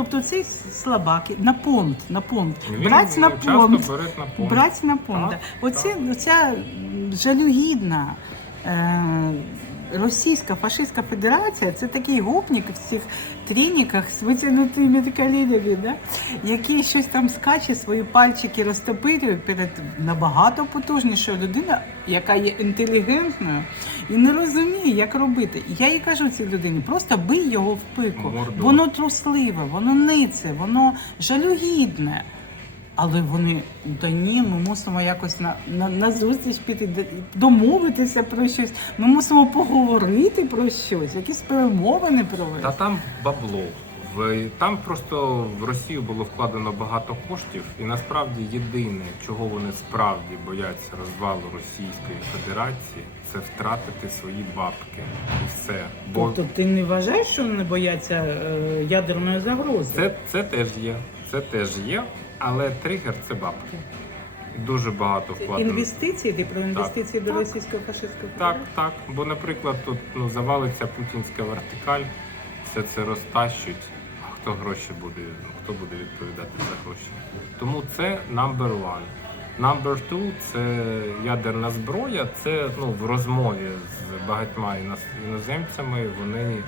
Тобто цей слабак на понт, на понт. Він Брать на часто понт. на понт. Брать на понт. Так. Оці, оця жалюгідна е, Російська фашистська федерація це такий гопнік в цих треніках з витягнутими коленями, да? який щось там скаче, свої пальчики розтопирює перед набагато потужнішою людиною, яка є інтелігентною і не розуміє, як робити. І я їй кажу цій людині, просто бий його в пику. Воно трусливе, воно нице, воно жалюгідне. Але вони, та ні, ми мусимо якось на, на, на зустріч піти, домовитися про щось. Ми мусимо поговорити про щось, якісь перемовини провести. Та там бабло. В там просто в Росію було вкладено багато коштів, і насправді єдине, чого вони справді бояться розвалу Російської Федерації, це втратити свої бабки. І все. Бо Тобто ти не вважаєш, що вони бояться е, ядерної загрози? це, це теж є. Це теж є, але тригер це бабки. Дуже багато вкладено. Інвестиції, ти про інвестиції до Так. російської фашистської Так, так. Бо, наприклад, тут ну, завалиться путінська вертикаль, все це розтащить. А хто гроші буде? ну, Хто буде відповідати за гроші? Тому це number one. Number two – це ядерна зброя. Це ну, в розмові з багатьма іноземцями вони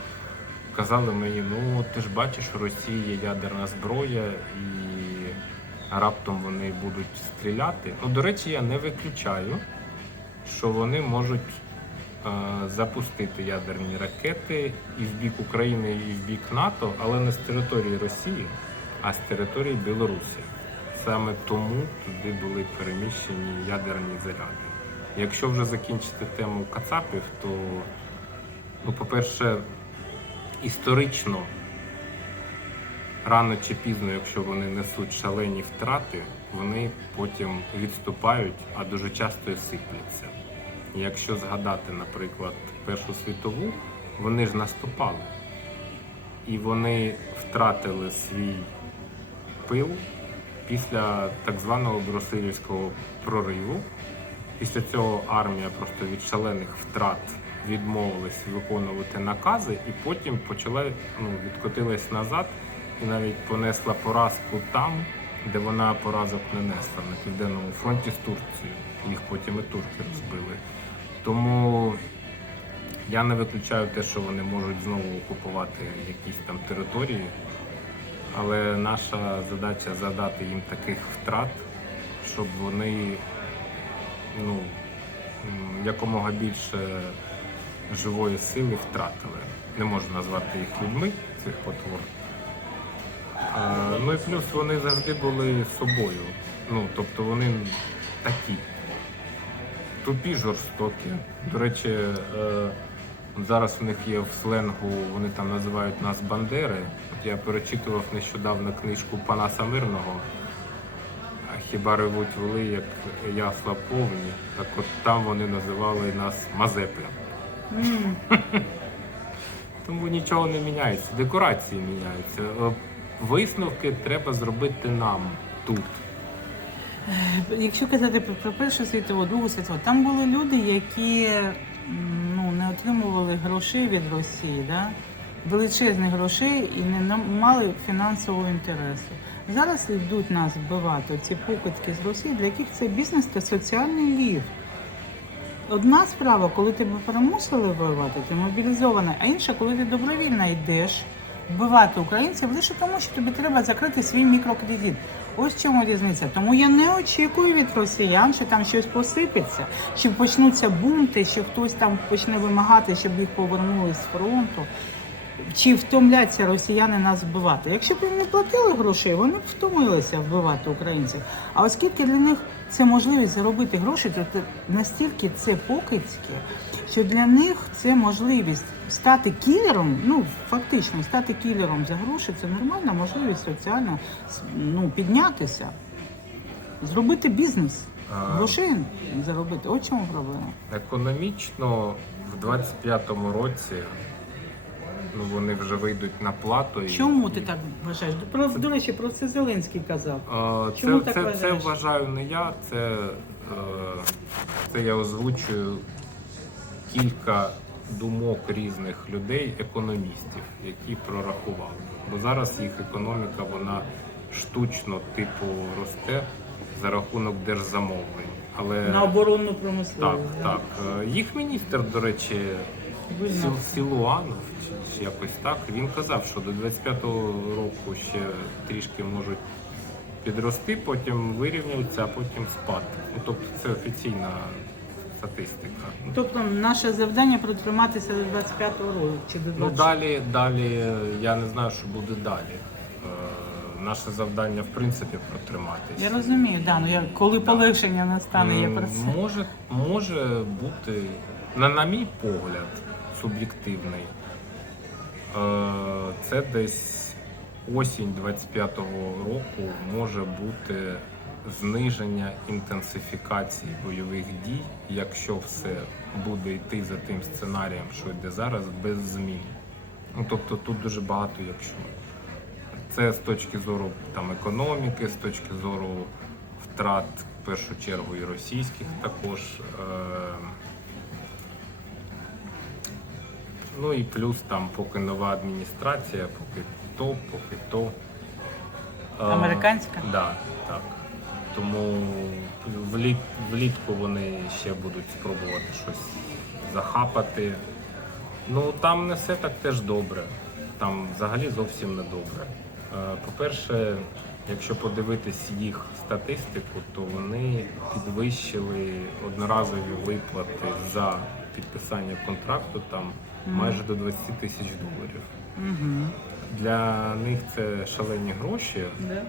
казали мені, ну ти ж бачиш, у Росії є ядерна зброя і раптом вони будуть стріляти. Ну, до речі, я не виключаю, що вони можуть е, запустити ядерні ракети і в бік України, і в бік НАТО, але не з території Росії, а з території Білорусі. Саме тому туди були переміщені ядерні заряди. Якщо вже закінчити тему Кацапів, то, ну, по-перше, історично рано чи пізно, якщо вони несуть шалені втрати, вони потім відступають, а дуже часто і сипляться. Якщо згадати, наприклад, Першу світову, вони ж наступали. І вони втратили свій пил після так званого Брусилівського прориву. Після цього армія просто від шалених втрат відмовилась виконувати накази, і потім почала ну, відкотилась назад і навіть понесла поразку там, де вона поразок не несла на південному фронті з Турцією. Їх потім і турки розбили. Тому я не виключаю те, що вони можуть знову окупувати якісь там території, але наша задача задати їм таких втрат, щоб вони ну, якомога більше живої сили втратили. Не можу назвати їх людьми, цих потвор. А, ну і плюс вони завжди були собою. Ну, тобто вони такі. Тупі, жорстокі. До речі, е, зараз в них є в сленгу, вони там називають нас Бандери. От я перечитував нещодавно книжку Панаса Мирного. Хіба ревуть воли, як ясла повні. Так от там вони називали нас Мазепля. Тому нічого не міняється, декорації міняються. Е, Висновки треба зробити нам тут. Якщо казати про, Першу світову, Другу світову, там були люди, які ну, не отримували грошей від Росії, да? величезних грошей і не нам- мали фінансового інтересу. Зараз йдуть нас вбивати ці покидьки з Росії, для яких це бізнес та соціальний ліфт. Одна справа, коли тебе примусили воювати, ти мобілізований, а інша, коли ти добровільно йдеш вбивати українців лише тому, що тобі треба закрити свій мікрокредит. Ось чому різниця. Тому я не очікую від росіян, що там щось посипеться, що почнуться бунти, що хтось там почне вимагати, щоб їх повернули з фронту. Чи втомляться росіяни нас вбивати? Якщо б їм не платили грошей, вони б втомилися вбивати українців. А оскільки для них це можливість заробити гроші, то настільки це покидьки, що для них це можливість стати кілером, ну фактично стати кілером за гроші, це нормальна можливість соціально ну, піднятися, зробити бізнес, грошей заробити. От чому проблема. Економічно в 25-му році вже вийдуть на плату. і- Чому ти так вважаєш? Про до речі, про це Зеленський казав. Е, Чому Це, так це, це вважаю не я, це, е, це я озвучую кілька думок різних людей, економістів, які прорахували. Бо зараз їх економіка вона штучно типу росте за рахунок держзамовлень. Але На оборонну так, промисловість. да? так. Е, Їх міністр, до речі. Сіл- Сілуанов чи, чи якось так. Він казав, що до 25-го року ще трішки можуть підрости, потім вирівняються, а потім спад. Ну, тобто це офіційна статистика. Тобто наше завдання протриматися до 25-го року чи до 20 Ну далі, далі я не знаю, що буде далі. Е, наше завдання в принципі протриматися. Я розумію, да, ну я коли полегшення настане, я про це. Може, може бути, на, на мій погляд, суб'єктивний. Е, це десь осінь 25-го року може бути зниження інтенсифікації бойових дій, якщо все буде йти за тим сценарієм, що йде зараз, без змін. Ну, тобто тут дуже багато якщо. Це з точки зору там, економіки, з точки зору втрат в першу чергу і російських також. Е- ну і плюс там, поки нова адміністрація, поки то, поки то. Американська? Да, так. Тому вліт, влітку вони ще будуть спробувати щось захапати. Ну там не все так теж добре. Там взагалі зовсім не добре. Е, По-перше, якщо подивитись їх статистику, то вони підвищили одноразові виплати за підписання контракту там майже до 20 тисяч доларів. Угу. Для них це шалені гроші. Е,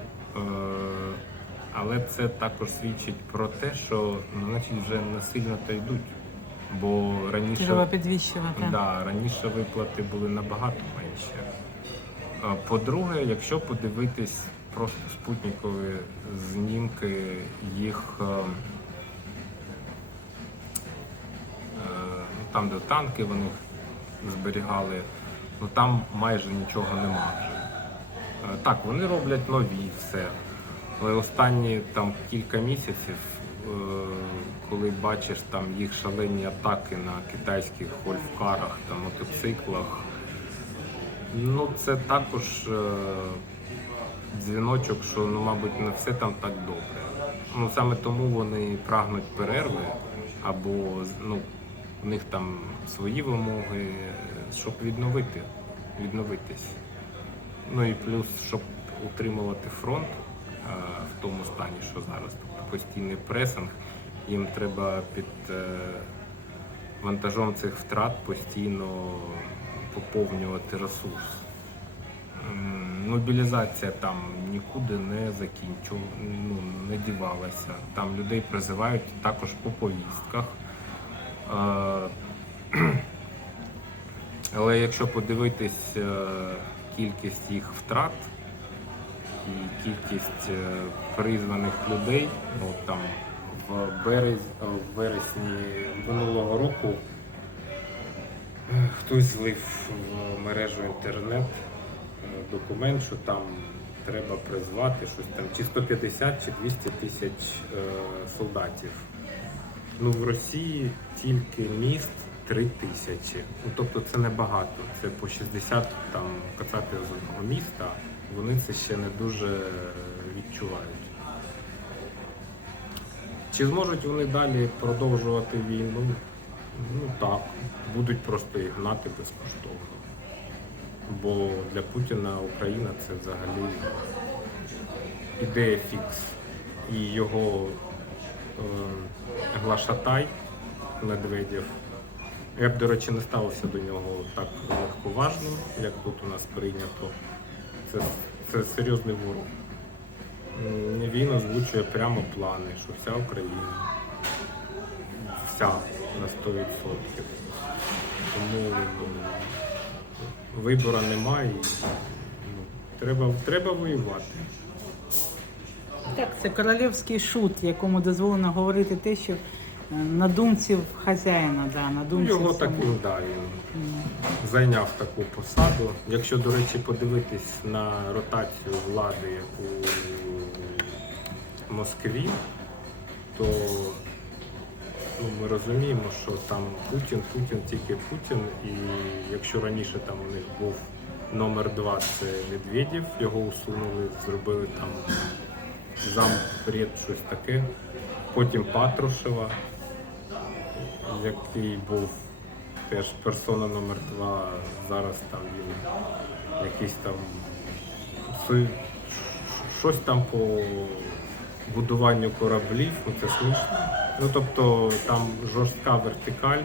Але це також свідчить про те, що ну, значить вже не сильно то йдуть. Бо раніше, підвищувати. да, раніше виплати були набагато менші. Е, По-друге, якщо подивитись просто спутникові знімки їх е, е, ну, там, де танки вони зберігали, ну там майже нічого нема. Е, Так, вони роблять нові все. Але останні там кілька місяців, е, коли бачиш там їх шалені атаки на китайських гольфкарах та мотоциклах, ну це також е, дзвіночок, що ну, мабуть, не все там так добре. Ну саме тому вони прагнуть перерви, або ну, у них там свої вимоги, щоб відновити, відновитись. Ну і плюс, щоб утримувати фронт в тому стані, що зараз, тобто постійний пресинг, їм треба під е, вантажом цих втрат постійно поповнювати ресурс. Мобілізація там нікуди не закінчу, ну, не дівалася. Там людей призивають також по повістках. Але якщо подивитись е, кількість їх втрат і кількість е, призваних людей, ну там в берез, е, в вересні минулого року хтось злив в мережу інтернет документ, що там треба призвати щось там чи 150, чи 200 тисяч солдатів. Ну, в Росії тільки міст 3 тисячі. Ну, тобто це небагато. Це по 60 там кацапів з одного міста. Вони це ще не дуже відчувають. Чи зможуть вони далі продовжувати війну? Ну так, будуть просто їх гнати безкоштовно. Бо для Путіна Україна це взагалі ідея фікс. І його е, глашатай Медведєв. Я б, до речі, не ставився до нього так легковажним, як тут у нас прийнято. Це, це серйозний ворог. Він озвучує прямо плани, що вся Україна, вся на 100%. Тому ну, вибору немає. Ну, треба, треба воювати. Так, це королівський шут, якому дозволено говорити те, що е, на думці хазяїна, да, на думці його самого. таким, да, він зайняв таку посаду. Якщо, до речі, подивитись на ротацію влади у Москві, то ну, ми розуміємо, що там Путін, Путін, тільки Путін. І якщо раніше там у них був номер два, це Медведєв, його усунули, зробили там зампред, щось таке. Потім Патрушева, який був теж персона номер два. Зараз там він якийсь там щось там по будуванню кораблів, ну це смішно. Ну тобто там жорстка вертикаль,